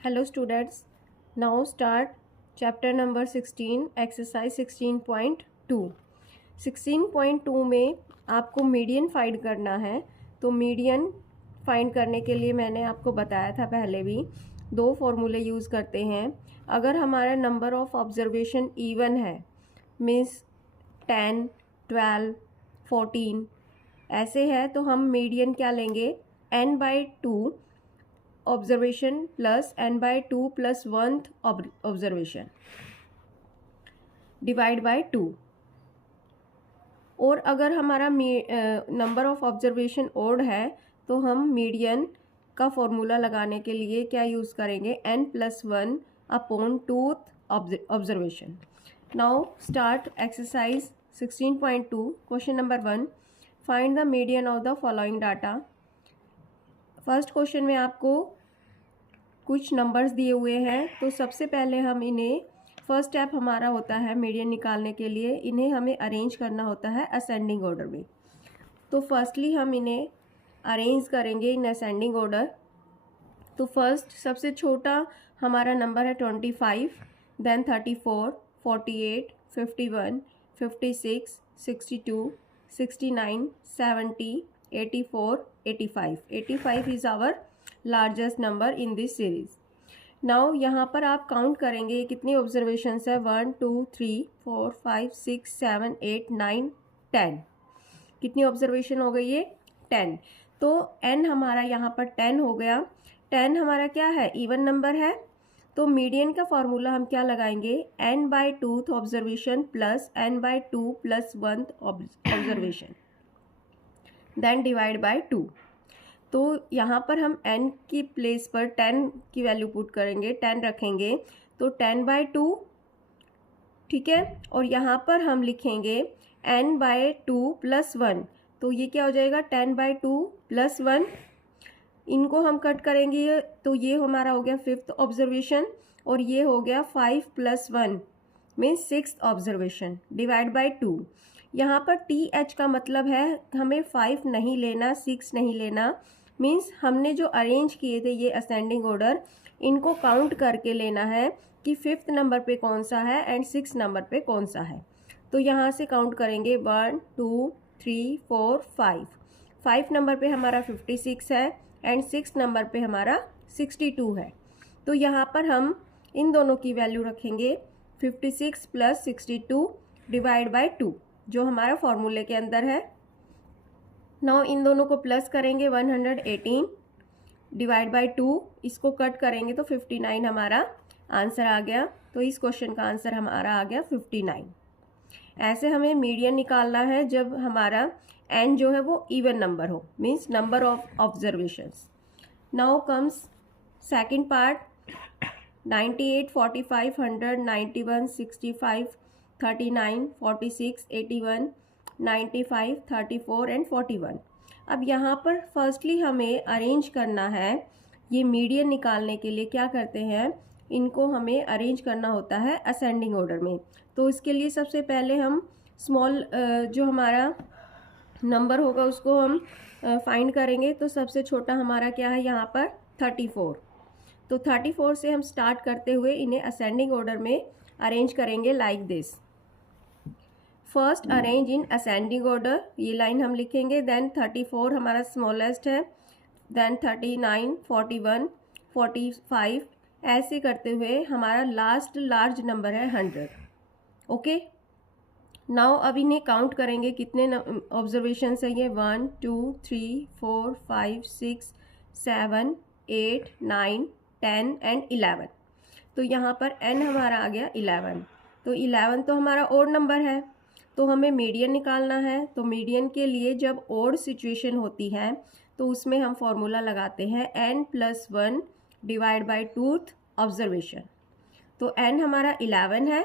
Hello students, now start chapter number 16 exercise 16.2। 16.2 में आपको median find करना है। तो मीडियन फाइंड करने के लिए मैंने आपको बताया था पहले भी, दो फॉर्मूले यूज़ करते हैं। अगर हमारा नंबर ऑफ ऑब्जर्वेशन इवन है, मीन्स 10, 12, 14 ऐसे है, तो हम मीडियन क्या लेंगे, n/2 observation plus n/2 plus 1th observation divide by 2। और अगर हमारा नंबर ऑफ ऑब्जर्वेशन ओड है तो हम मीडियन का फॉर्मूला लगाने के लिए क्या यूज़ करेंगे, n+1 upon 2th observation. Now start exercise 16.2। Question number 1, find the median of the following data. First question में आपको कुछ नंबर्स दिए हुए हैं, तो सबसे पहले हम इन्हें, फर्स्ट स्टेप हमारा होता है मीडियन निकालने के लिए, इन्हें हमें अरेंज करना होता है असेंडिंग ऑर्डर में। तो फर्स्टली हम इन्हें अरेंज करेंगे इन असेंडिंग ऑर्डर। तो फर्स्ट सबसे छोटा हमारा नंबर है 25, then 34, 48, 51, 56, 62, 69, 70, 84, 85। 85 is our largest number in this series. Now यहाँ पर आप काउंट करेंगे कितनी ऑब्जर्वेशंस है, 1 2 3 4 5 6 7 8 9 10। कितनी ऑब्जर्वेशन हो गई ये, 10। तो n हमारा यहाँ पर 10 हो गया। 10 हमारा क्या है, इवन नंबर है। तो मीडियन का फॉर्मूला हम क्या लगाएंगे, n/2th observation plus n/2 plus 1th observation then divide by 2। तो यहाँ पर हम n की प्लेस पर 10 की वैल्यू पुट करेंगे, 10 रखेंगे, तो 10/2, ठीक है। और यहाँ पर हम लिखेंगे n/2 प्लस 1, तो ये क्या हो जाएगा, 10/2 प्लस 1। इनको हम कट करेंगे तो ये हमारा हो गया 5th ऑब्जर्वेशन, और ये हो गया 5 + 1 means 6th observation divide by 2। यहाँ पर TH का मतलब है हमें 5 नहीं लेना, 6 नहीं लेना, मीन्स हमने जो अरेंज किए थे ये असेंडिंग ऑर्डर, इनको काउंट करके लेना है कि 5th नंबर पे कौन सा है एंड 6th नंबर पे कौन सा है। तो यहाँ से काउंट करेंगे 1 2 3 4 5। 5 नंबर पे हमारा 56 है एंड 6th नंबर पे हमारा 62 है। तो यहाँ पर हम इन दोनों की वैल्यू रखेंगे 56 + 62 डिवाइड बाय 2, जो हमारा फॉर्मूले के अंदर है। नाउ इन दोनों को प्लस करेंगे 118 डिवाइड बाय 2, इसको कट करेंगे तो 59 हमारा आंसर आ गया। तो इस क्वेश्चन का आंसर हमारा आ गया 59। ऐसे हमें मीडियन निकालना है जब हमारा n जो है वो इवन नंबर हो, means number of observations. Now comes second part, 98, 45, 100, 91, 65, 39, 46, 81, 95, 34 and 41। अब यहाँ पर फर्स्टली हमें अरेंज करना है, ये मीडियन निकालने के लिए क्या करते हैं, इनको हमें अरेंज करना होता है असेंडिंग ऑर्डर में। तो इसके लिए सबसे पहले हम स्मॉल जो हमारा नंबर होगा उसको हम फाइंड करेंगे। तो सबसे छोटा हमारा क्या है यहाँ पर 34। तो 34 से हम स्टार्ट करते हुए इन्हें असेंडिंग ऑर्डर में अरेंज करेंगे like this. First arrange in ascending order, ये लाइन हम लिखेंगे। देन 34 हमारा स्मॉलेस्ट है, देन 39, 41, 45, ऐसे करते हुए हमारा लास्ट लार्ज नंबर है 100। ओके, नाउ अब इन्हें काउंट करेंगे कितने ऑब्जर्वेशन है ये, 1 2 3 4 5 6 7 8 9 10 एंड 11। तो यहाँ पर n हमारा आ गया 11। तो 11 तो हमारा ओड नंबर है, तो हमें मीडियन निकालना है। तो मीडियन के लिए जब ओड सिचुएशन होती है तो उसमें हम फॉर्मूला लगाते हैं n+1 divide by 2th observation. तो n हमारा 11 है,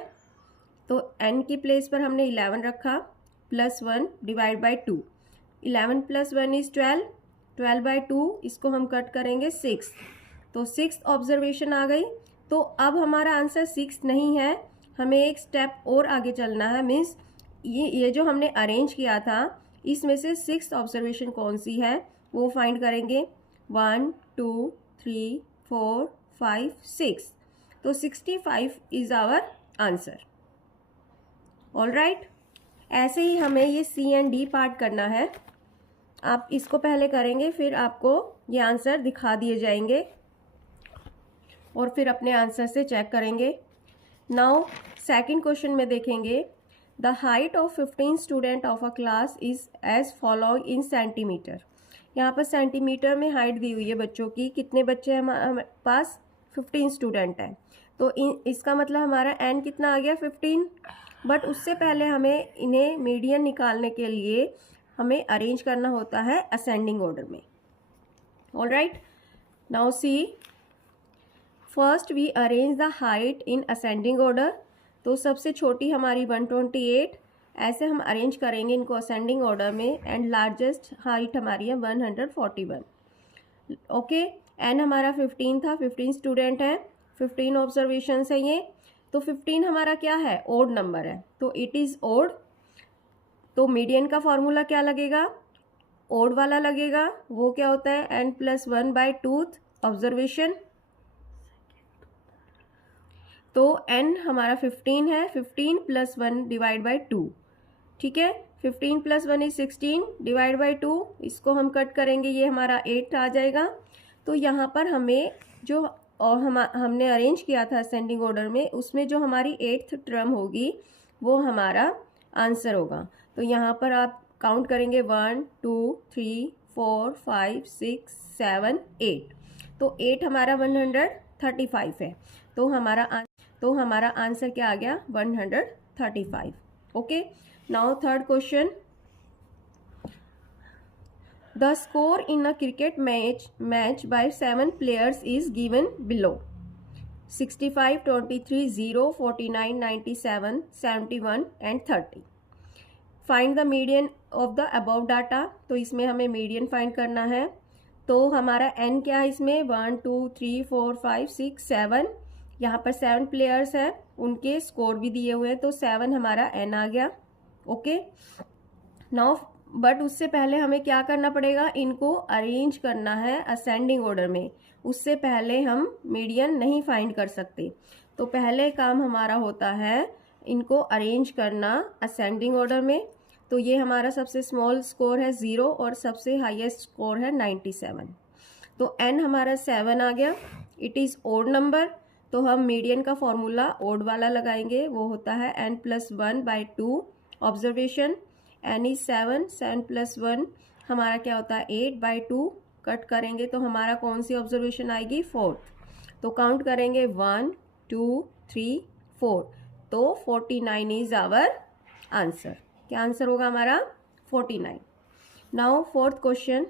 तो n की प्लेस पर हमने 11 रखा, +1 डिवाइड बाय 2। 11 + 1 इज़ 12, 12/2 इसको हम कट करेंगे 6। तो 6th ऑब्जर्वेशन आ गई। तो अब हमारा आंसर 6 नहीं है, हमें एक स्टेप और आगे चलना है, मीन्स ये जो हमने अरेंज किया था इसमें से 6th ऑब्जर्वेशन कौन सी है वो फाइंड करेंगे। 1 2 3 4 5, 6, तो 65 is our answer. All right, ऐसे ही हमें ये सी एंड डी पार्ट करना है। आप इसको पहले करेंगे, फिर आपको ये आंसर दिखा दिए जाएंगे और फिर अपने आंसर से चेक करेंगे। नाउ सेकंड क्वेश्चन में देखेंगे, the height of 15 student of a class is as following in centimetre. यहाँ पर सेंटीमीटर में हाइट दी हुई है बच्चों की। कितने बच्चे हैं हमारे पास? 15 स्टूडेंट हैं। तो इसका मतलब हमारा एन कितना आ गया? 15। बट उससे पहले हमें इन्हें मीडियन निकालने के लिए हमें अरेंज करना होता है असेंडिंग ऑर्डर में। All right, now see, first we arrange the height in ascending order. तो सबसे छोटी हमारी 128, ऐसे हम अरेंज करेंगे इनको असेंडिंग ऑर्डर में। एंड लार्जेस्ट हाइट हमारी है 141। ओके, एन हमारा 15 था, 15 स्टूडेंट हैं, 15 ऑब्जर्वेशन है ये। तो 15 हमारा क्या है? ओड नंबर है, तो इट इज़ ओड। तो मीडियन का फॉर्मूला क्या लगेगा? ओड वाला लगेगा। वो क्या होता है? n+1/2 observation. तो n हमारा 15 है, 15 + 1 / 2, ठीक है। 15 + 1 इज 16 / 2, इसको हम कट करेंगे, ये हमारा 8 आ जाएगा। तो यहाँ पर हमें जो हमने अरेंज किया था असेंडिंग ऑर्डर में, उसमें जो हमारी 8th टर्म होगी वो हमारा आंसर होगा। तो यहाँ पर आप काउंट करेंगे 1 2 3 4 5 6 7 8। तो 8 हमारा 135 है। तो हमारा आंसर क्या आ गया? 135। Okay, now third question, the score in a cricket match by 7 players is given below. 65, 23, 0, 49, 97, 71 and 30। Find the median of the above data. तो इसमें हमें मीडियन फाइंड करना है। तो हमारा एन क्या है इसमें? 1 2 3 4 5 6 7। यहाँ पर 7 प्लेयर्स हैं, उनके स्कोर भी दिए हुए हैं, तो 7 हमारा एन आ गया। ओके, नाउ बट उससे पहले हमें क्या करना पड़ेगा? इनको अरेंज करना है असेंडिंग ऑर्डर में। उससे पहले हम मीडियन नहीं फाइंड कर सकते। तो पहले काम हमारा होता है इनको अरेंज करना असेंडिंग ऑर्डर में। तो ये हमारा सबसे स्मॉल स्कोर है 0 और सबसे हाईएस्ट स्कोर है 97। तो एन हमारा 7 आ गया। इट इज़ ओड नंबर, तो हम मीडियन का फॉर्मूला ओड वाला लगाएंगे। वो होता है n+1/2 ऑब्जर्वेशन। एन इज 7, 7 + 1 हमारा क्या होता है? 8/2। कट करेंगे तो हमारा कौन सी ऑब्जर्वेशन आएगी? 4th। तो काउंट करेंगे 1 2 3 4। तो 49 इज आवर आंसर। क्या आंसर होगा हमारा? 49। Now fourth question,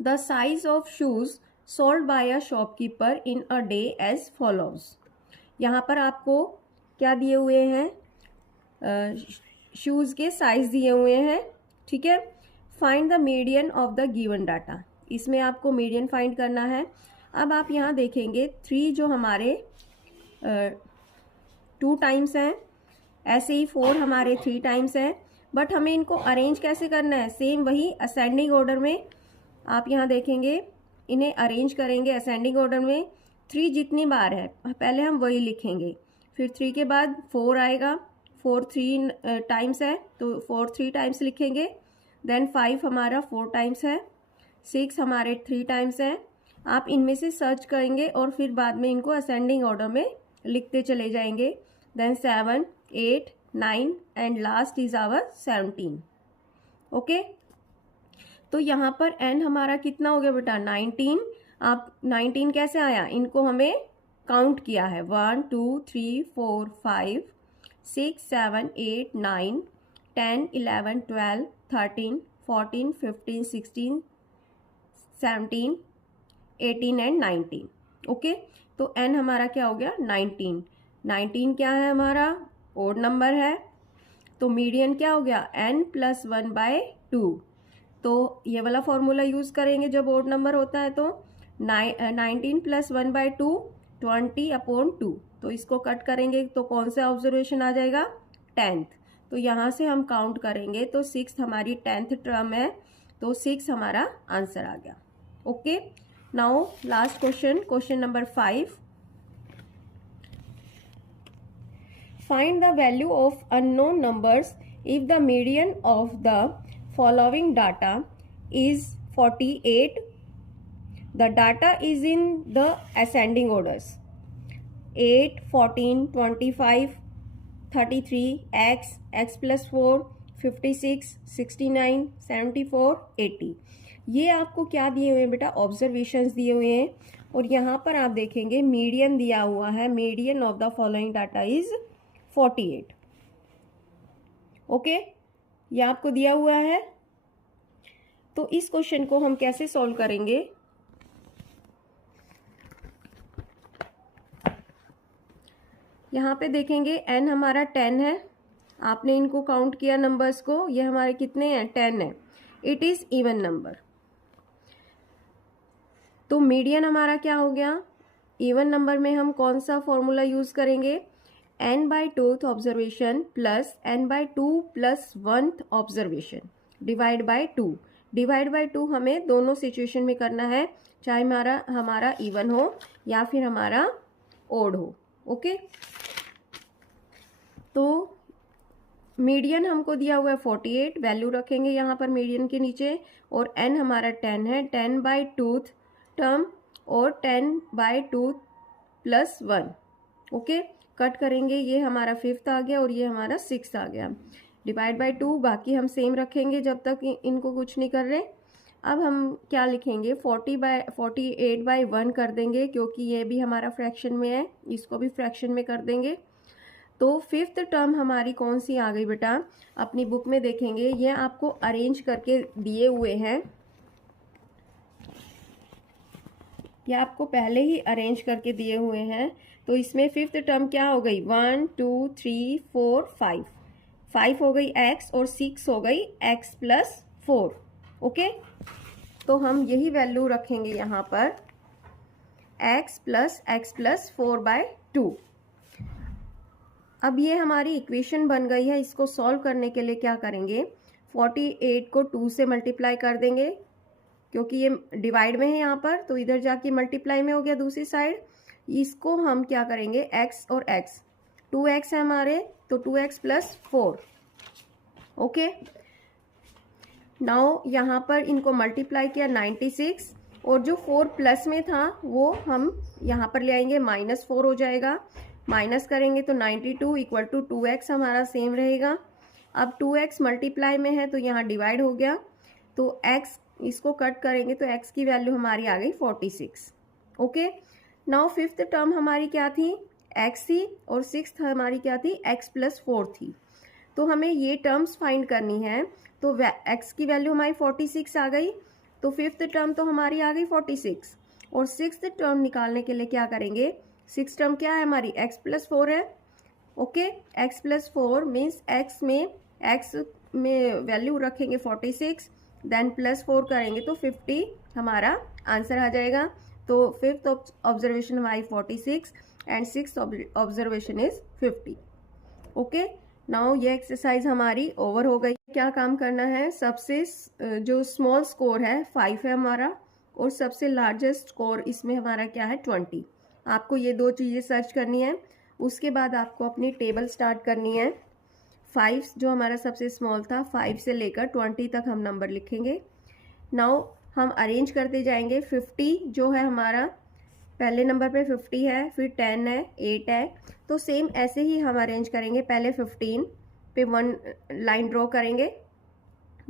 the size of shoes sold by a shopkeeper in a day as follows. यहाँ पर आपको क्या दिए हुए हैं? शूज़ के साइज़ दिए हुए हैं, ठीक है। Find the median of the given data. इसमें आपको मीडियन फाइंड करना है। अब आप यहाँ देखेंगे 3 जो हमारे 2 टाइम्स हैं, ऐसे ही 4 हमारे 3 टाइम्स हैं। बट हमें इनको अरेंज कैसे करना है? सेम वही असेंडिंग ऑर्डर में। आप यहाँ देखेंगे, इन्हें अरेंज करेंगे असेंडिंग ऑर्डर में। 3 जितनी बार है पहले हम वही लिखेंगे, फिर 3 के बाद 4 आएगा। 4 3 टाइम्स है, तो 4 3 टाइम्स लिखेंगे। देन 5 हमारा 4 टाइम्स है, 6 हमारे 3 टाइम्स है। आप इनमें से सर्च करेंगे और फिर बाद में इनको असेंडिंग ऑर्डर में लिखते चले जाएंगे। Then 7 8 9 and last is our 17। ओके, तो यहाँ पर n हमारा कितना हो गया बेटा? 19। आप 19 कैसे आया? इनको हमें काउंट किया है, 1 2 3 4 5 6 7 8 9 10 11 12 13 14 15 16 17 18 एंड 19। ओके, तो n हमारा क्या हो गया? 19। 19 क्या है हमारा? ओड नंबर है। तो मीडियन क्या हो गया? n+1/2। तो ये वाला फॉर्मूला यूज़ करेंगे जब ओड नंबर होता है। तो 19 + 1/2 20/2। तो इसको कट करेंगे तो कौन सा ऑब्जर्वेशन आ जाएगा? 10th। तो यहाँ से हम काउंट करेंगे तो 6 हमारी 10th टर्म है, तो 6 हमारा आंसर आ गया। Okay, now last question, question number 5. Find the value of unknown numbers if the median of the following data is 48. The data is in the ascending orders: 8, 14, 25, 33, x plus 4, 56, 69, 74, 80. ये आपको क्या दिए हुए हैं बेटा? ऑब्जर्वेशंस दिए हुए हैं, और यहाँ पर आप देखेंगे मीडियन दिया हुआ है. Median of the following data is 48. Okay, ये आपको दिया हुआ है. तो इस क्वेश्चन को हम कैसे सॉल्व करेंगे? यहाँ पे देखेंगे n हमारा 10 है. आपने इनको काउंट किया नंबर्स को, ये हमारे कितने हैं? 10 है. It is even number. तो मीडियन हमारा क्या हो गया? इवन नंबर में हम कौन सा फॉर्मूला यूज करेंगे? n/2th observation plus n/2 plus 1th observation divide by 2. Divide by 2 हमें दोनों सिचुएशन में करना है, चाहे हमारा इवन हो या फिर हमारा ओड हो. ओके, तो मीडियन हमको दिया हुआ है 48. वैल्यू रखेंगे यहाँ पर मीडियन के नीचे, और n हमारा 10 है. 10/2th टर्म और 10/2 प्लस 1. ओके, कट करेंगे, ये हमारा 5th आ गया और ये हमारा 6th आ गया. डिवाइड बाय 2, बाकी हम सेम रखेंगे जब तक इनको कुछ नहीं कर रहे. अब हम क्या लिखेंगे? 48/1 कर देंगे, क्योंकि ये भी हमारा फ्रैक्शन में है, इसको भी फ्रैक्शन में कर देंगे. तो 5th टर्म हमारी कौन सी आ गई बेटा? अपनी बुक में देखेंगे, ये आपको अरेंज करके दिए हुए हैं. ये आपको पहले ही अरेंज करके दिए हुए हैं. तो इसमें 5th टर्म क्या हो गई? 1 2 3 4 5. 5 हो गई x और 6 हो गई x प्लस 4. ओके, तो हम यही वैल्यू रखेंगे यहाँ पर, x प्लस 4/2. अब ये हमारी इक्वेशन बन गई है. इसको सॉल्व करने के लिए क्या करेंगे? 48 को 2 से मल्टीप्लाई कर देंगे, क्योंकि ये डिवाइड में है यहाँ पर, तो इधर जाके मल्टीप्लाई में हो गया दूसरी साइड. इसको हम क्या करेंगे? x और x, 2x है हमारे, तो 2x प्लस 4. ओके, नाउ यहाँ पर इनको मल्टीप्लाई किया 96, और जो 4 प्लस में था वो हम यहाँ पर ले आएंगे, -4 हो जाएगा. माइनस करेंगे तो 92 इक्वल टू 2x हमारा सेम रहेगा. अब 2x मल्टीप्लाई में है तो यहाँ डिवाइड हो गया, तो x इसको कट करेंगे तो x की वैल्यू हमारी आ गई 46. ओके, नाउ 5th टर्म हमारी क्या थी? x थी, और 6th हमारी क्या थी? x प्लस 4 थी. तो हमें ये टर्म्स फाइंड करनी है. तो x की वैल्यू हमारी 46 आ गई, तो 5th टर्म तो हमारी आ गई 46, और 6th टर्म निकालने के लिए क्या करेंगे? 6th टर्म क्या है हमारी? x प्लस 4 है. Okay, x plus 4 means x में वैल्यू रखेंगे 46, देन प्लस 4 करेंगे तो 50 हमारा आंसर आ जाएगा. तो 5th ऑब्जर्वेशन हमारी 46 and 6th observation is 50. Okay, now ये एक्सरसाइज हमारी ओवर हो गई. क्या काम करना है? सबसे जो स्मॉल स्कोर है 5 है हमारा, और सबसे लार्जेस्ट स्कोर इसमें हमारा क्या है? 20. आपको ये दो चीज़ें सर्च करनी है. उसके बाद आपको अपनी टेबल स्टार्ट करनी है. 5 जो हमारा सबसे स्मॉल था, 5 से लेकर 20 तक हम नंबर लिखेंगे. नाउ हम अरेंज करते जाएंगे. 50 जो है हमारा पहले नंबर पे 50 है, फिर 10 है, 8 है, तो सेम ऐसे ही हम अरेंज करेंगे. पहले 15 पे 1 लाइन ड्रॉ करेंगे,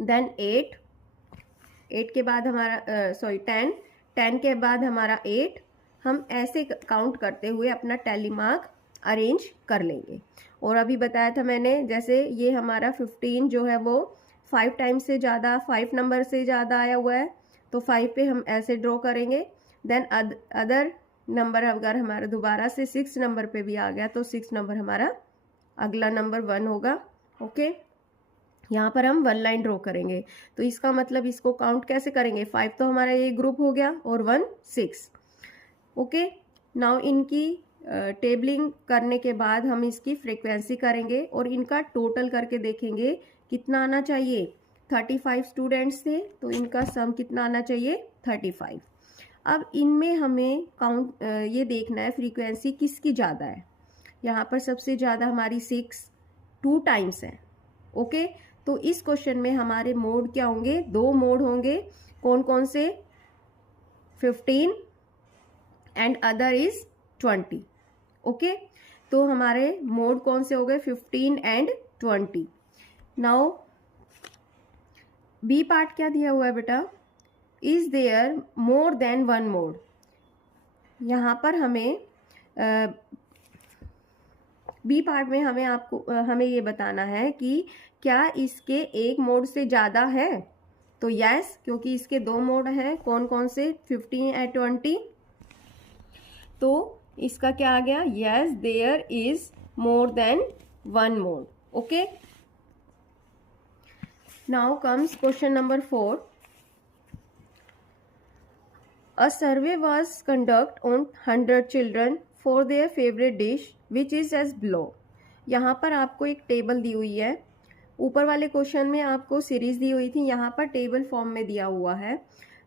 देन 8 के बाद हमारा 10 के बाद हमारा 8. हम ऐसे काउंट करते हुए अपना टैली मार्क अरेंज कर लेंगे. और अभी बताया था मैंने, जैसे ये हमारा 15 जो है वो 5 टाइम्स से ज़्यादा, 5 नंबर से ज़्यादा आया हुआ है, तो 5 पे हम ऐसे ड्रॉ करेंगे. देन अदर नंबर अगर हमारा दोबारा से 6 नंबर पे भी आ गया तो 6 नंबर हमारा अगला नंबर 1 होगा. ओके, यहाँ पर हम 1 लाइन ड्रॉ करेंगे. तो इसका मतलब इसको काउंट कैसे करेंगे? 5 तो हमारा ये ग्रुप हो गया और 1 6. ओके, नाउ इनकी टेबलिंग करने के बाद हम इसकी फ्रीक्वेंसी करेंगे और इनका टोटल करके देखेंगे कितना आना चाहिए. 35 स्टूडेंट्स थे तो इनका सम कितना आना चाहिए? 35. अब इनमें हमें काउंट ये देखना है फ्रीक्वेंसी किसकी ज़्यादा है। यहाँ पर सबसे ज़्यादा हमारी 6 2 टाइम्स है। ओके, तो इस क्वेश्चन में हमारे मोड क्या होंगे, 2 मोड होंगे। कौन कौन से, 15 एंड अदर इज 20। ओके, तो हमारे मोड कौन से हो गए, 15 एंड 20। नाउ बी पार्ट क्या दिया हुआ है बेटा, is there more than one mode. यहाँ पर हमें बी पार्ट में हमें ये बताना है कि क्या इसके एक मोड से ज़्यादा है। तो यस, क्योंकि इसके 2 मोड हैं। कौन कौन से, 15 एंड 20। तो इसका क्या आ गया, yes there is more than one mode. Okay, now comes question number 4। A survey was conducted on 100 children for their favorite dish which is as below। यहाँ पर आपको एक टेबल दी हुई है। ऊपर वाले क्वेश्चन में आपको सीरीज दी हुई थी, यहाँ पर टेबल फॉर्म में दिया हुआ है,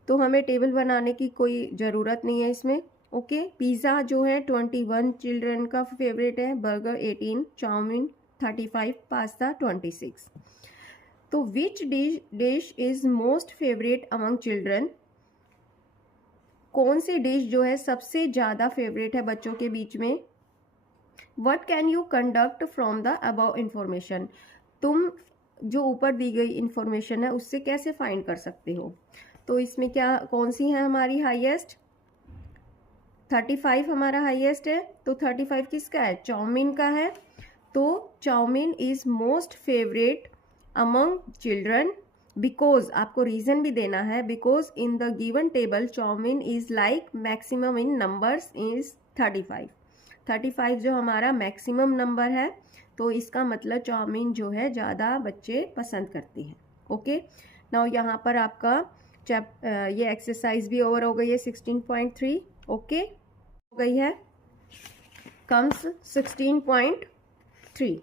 तो हमें टेबल बनाने की कोई ज़रूरत नहीं है इसमें। ओके, पिज़्ज़ा जो है 21 चिल्ड्रन का फेवरेट है, बर्गर 18, चाउमीन 35, पास्ता 26। तो which dish is most favourite among children, कौन सी डिश जो है सबसे ज़्यादा फेवरेट है बच्चों के बीच में। What can you conduct from the above information, तुम जो ऊपर दी गई इंफॉर्मेशन है उससे कैसे फाइंड कर सकते हो। तो इसमें क्या, कौन सी है हमारी हाईएस्ट, 35 हमारा हाईएस्ट है। तो 35 किसका है, चाउमीन का है। तो chow mein is most favourite among children because, आपको रीज़न भी देना है, because in the given table chow mein is like maximum in numbers is 35। 35 जो हमारा मैक्सिमम नंबर है, तो इसका मतलब चाउमीन जो है ज़्यादा बच्चे पसंद करते हैं। ओके, नाउ यहाँ पर आपका ये एक्सरसाइज भी ओवर हो गई है 16.3। ओके, हो गई है। Comes 16.3।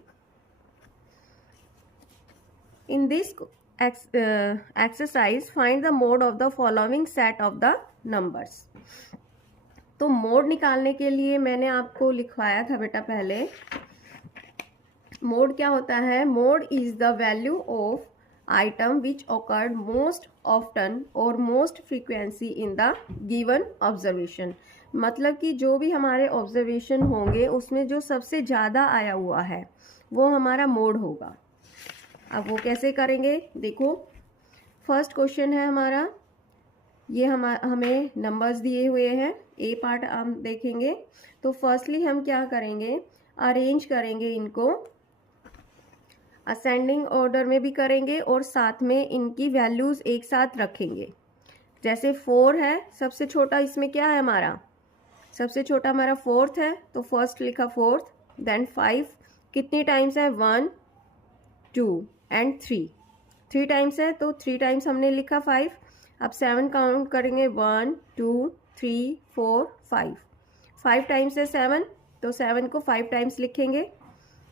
In this exercise find the mode of the following set of the numbers. तो मोड निकालने के लिए मैंने आपको लिखवाया था बेटा पहले। मोड क्या होता है, mode is the value of item which occurred most often और most frequency in the given observation. मतलब कि जो भी हमारे ऑब्जर्वेशन होंगे उसमें जो सबसे ज़्यादा आया हुआ है वो हमारा मोड होगा। अब वो कैसे करेंगे, देखो फर्स्ट क्वेश्चन है हमारा, ये हमें नंबर्स दिए हुए हैं। ए पार्ट हम देखेंगे। तो फर्स्टली हम क्या करेंगे, अरेंज करेंगे इनको, असेंडिंग ऑर्डर में भी करेंगे और साथ में इनकी वैल्यूज़ एक साथ रखेंगे। जैसे 4 है, सबसे छोटा इसमें क्या है हमारा, सबसे छोटा हमारा 4th है, तो फर्स्ट लिखा 4th। देन 5 कितनी टाइम्स है, 1 2 एंड 3 टाइम्स है, तो 3 टाइम्स हमने लिखा 5। अब 7 काउंट करेंगे, 1 2 3 4 5 टाइम्स है 7, तो 7 को 5 टाइम्स लिखेंगे।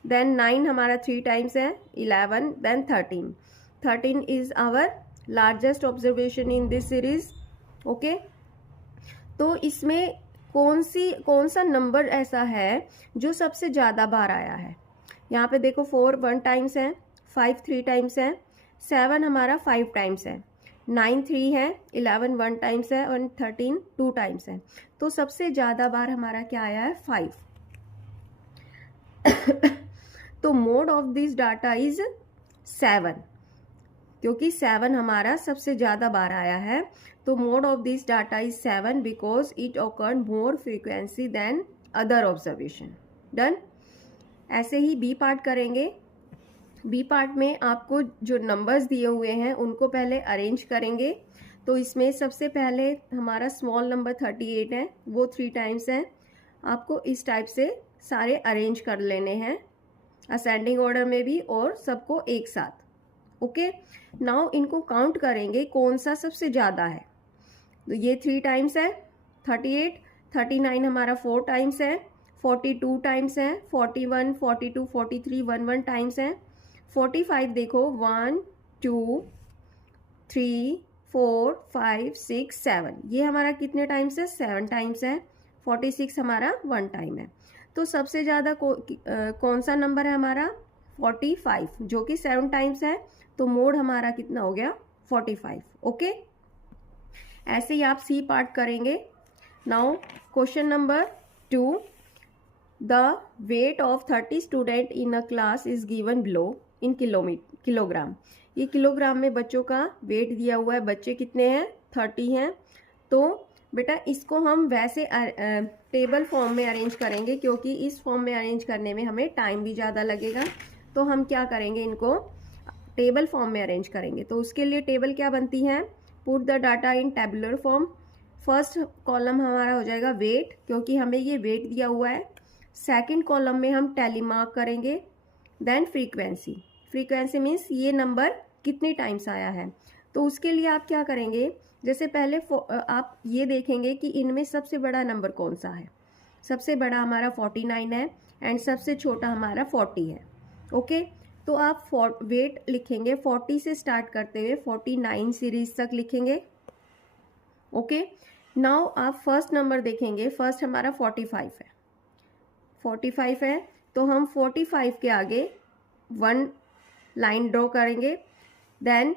देन 9 हमारा 3 टाइम्स है, 11, then 13 is our largest observation in this series. Okay, तो इसमें कौन सा नंबर ऐसा है जो सबसे ज़्यादा बार आया है। यहाँ पे देखो 4 1 टाइम्स है, 5 3 टाइम्स है, 7 हमारा 5 टाइम्स है, 9 3 है, 11 1 टाइम्स है और 13 2 टाइम्स है। तो सबसे ज़्यादा बार हमारा क्या आया है, 5। तो mode of this data is 7, क्योंकि 7 हमारा सबसे ज़्यादा बार आया है। तो mode of this data is 7 because it occurred more frequency than other observation. Done. ऐसे ही बी पार्ट करेंगे। बी पार्ट में आपको जो नंबर्स दिए हुए हैं उनको पहले अरेंज करेंगे। तो इसमें सबसे पहले हमारा स्मॉल नंबर 38 है, वो 3 टाइम्स है। आपको इस टाइप से सारे अरेंज कर लेने हैं, असेंडिंग ऑर्डर में भी और सबको एक साथ। ओके, नाउ इनको काउंट करेंगे कौन सा सबसे ज़्यादा है। तो ये 3 टाइम्स है 38, 39 हमारा 4 टाइम्स है, 42 टाइम्स है, 41 42 43 1 टाइम्स है, 45 देखो 1 2 3 4 5 6 7, ये हमारा कितने टाइम्स है? 7 टाइम्स है। 46 हमारा 1 टाइम है। तो सबसे ज़्यादा कौन सा नंबर है हमारा? 45, जो कि 7 टाइम्स है। तो मोड हमारा कितना हो गया? 45। ओके, ऐसे ही आप सी पार्ट करेंगे। Now question number 2, the weight of 30 student in a class is given below in kilogram. ये किलोग्राम में बच्चों का वेट दिया हुआ है। बच्चे कितने हैं? 30 हैं। तो बेटा इसको हम वैसे टेबल फॉर्म में अरेंज करेंगे, क्योंकि इस फॉर्म में अरेंज करने में हमें टाइम भी ज़्यादा लगेगा। तो हम क्या करेंगे, इनको टेबल फॉर्म में अरेंज करेंगे। तो उसके लिए टेबल क्या बनती है? Put the data in tabular form. First column हमारा हो जाएगा वेट, क्योंकि हमें ये वेट दिया हुआ है। सेकंड कॉलम में हम टैली मार्क करेंगे। Then frequency. फ्रीक्वेंसी मीन्स ये नंबर कितनी टाइम्स आया है। तो उसके लिए आप क्या करेंगे, जैसे पहले आप ये देखेंगे कि इनमें सबसे बड़ा नंबर कौन सा है। सबसे बड़ा हमारा 49 है एंड सबसे छोटा हमारा 40 है। ओके, तो आप वेट लिखेंगे 40 से स्टार्ट करते हुए 49 सीरीज तक लिखेंगे। ओके, नाउ आप फर्स्ट नंबर देखेंगे। फर्स्ट हमारा 45 है। 45 है तो हम 45 के आगे 1 लाइन ड्रॉ करेंगे। देन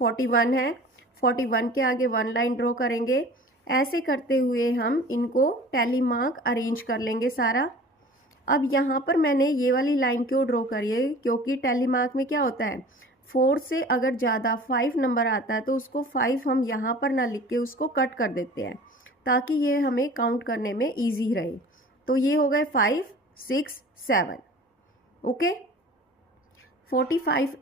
41 है, 41 के आगे 1 लाइन ड्रॉ करेंगे। ऐसे करते हुए हम इनको टैली मार्क अरेंज कर लेंगे सारा। अब यहाँ पर मैंने ये वाली लाइन क्यों ड्रॉ करी है, क्योंकि टैली मार्क में क्या होता है, 4 से अगर ज़्यादा 5 नंबर आता है तो उसको 5 हम यहाँ पर ना लिख के उसको कट कर देते हैं, ताकि ये हमें काउंट करने में ईजी रहे। तो ये हो गए 5 6 7। ओके, 45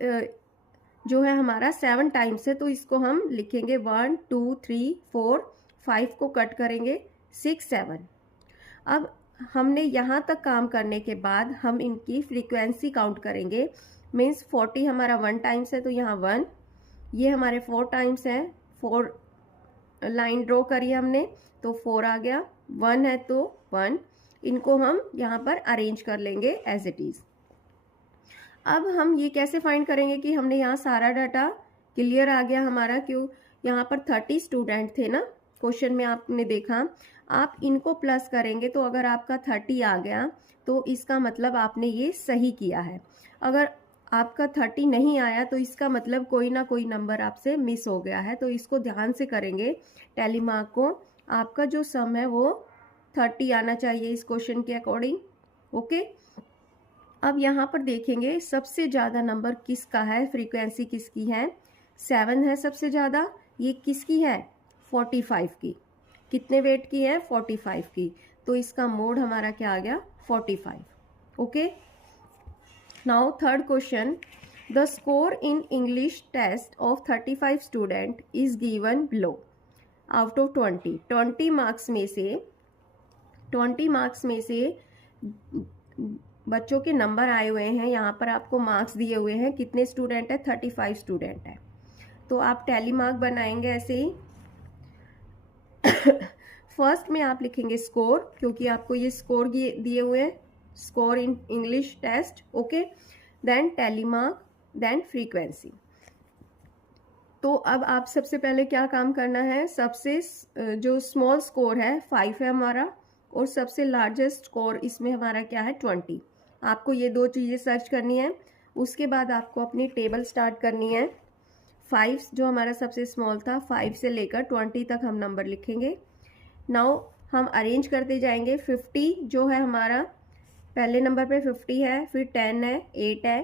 जो है हमारा 7 टाइम्स है, तो इसको हम लिखेंगे 1 2 3 4, 5 को कट करेंगे 6 7। अब हमने यहाँ तक काम करने के बाद हम इनकी फ्रीक्वेंसी काउंट करेंगे। मीन्स 40 हमारा 1 टाइम्स है तो यहाँ 1, ये हमारे 4 टाइम्स है, 4 लाइन ड्रॉ करी हमने तो 4 आ गया। 1 है तो 1, इनको हम यहाँ पर अरेंज कर लेंगे एज इट इज़। अब हम ये कैसे फाइंड करेंगे कि हमने यहाँ सारा डाटा क्लियर आ गया हमारा, क्यों? यहाँ पर 30 स्टूडेंट थे ना, क्वेश्चन में आपने देखा। आप इनको प्लस करेंगे तो अगर आपका 30 आ गया तो इसका मतलब आपने ये सही किया है। अगर आपका 30 नहीं आया तो इसका मतलब कोई ना कोई नंबर आपसे मिस हो गया है। तो इसको ध्यान से करेंगे टैली मार्क को। आपका जो सम है वो 30 आना चाहिए इस क्वेश्चन के अकॉर्डिंग। ओके, अब यहाँ पर देखेंगे सबसे ज़्यादा नंबर किसका है, फ्रीक्वेंसी किसकी है? 7 है सबसे ज़्यादा। ये किसकी है? 45 की। कितने वेट की है? 45 की। तो इसका मोड हमारा क्या आ गया? 45। Okay, now third question, the score in English test of 35 student is given below. Out of 20 marks में से बच्चों के नंबर आए हुए हैं। यहाँ पर आपको मार्क्स दिए हुए हैं। कितने स्टूडेंट है? 35 स्टूडेंट है। तो आप टैली मार्क बनाएंगे ऐसे ही। फर्स्ट में आप लिखेंगे स्कोर, क्योंकि आपको ये स्कोर दिए हुए हैं, score in English test. Okay, then tally mark, then frequency. तो अब आप सबसे पहले क्या काम करना है, सबसे जो स्मॉल स्कोर है 5 है हमारा, और सबसे लार्जेस्ट स्कोर इसमें हमारा क्या है? 20। आपको ये दो चीज़ें सर्च करनी है। उसके बाद आपको अपनी टेबल स्टार्ट करनी है। 5 जो हमारा सबसे स्मॉल था, 5 से लेकर 20 तक हम नंबर लिखेंगे। नाउ हम अरेंज करते जाएंगे। 50 जो है हमारा पहले नंबर पे 50 है, फिर 10 है, 8 है,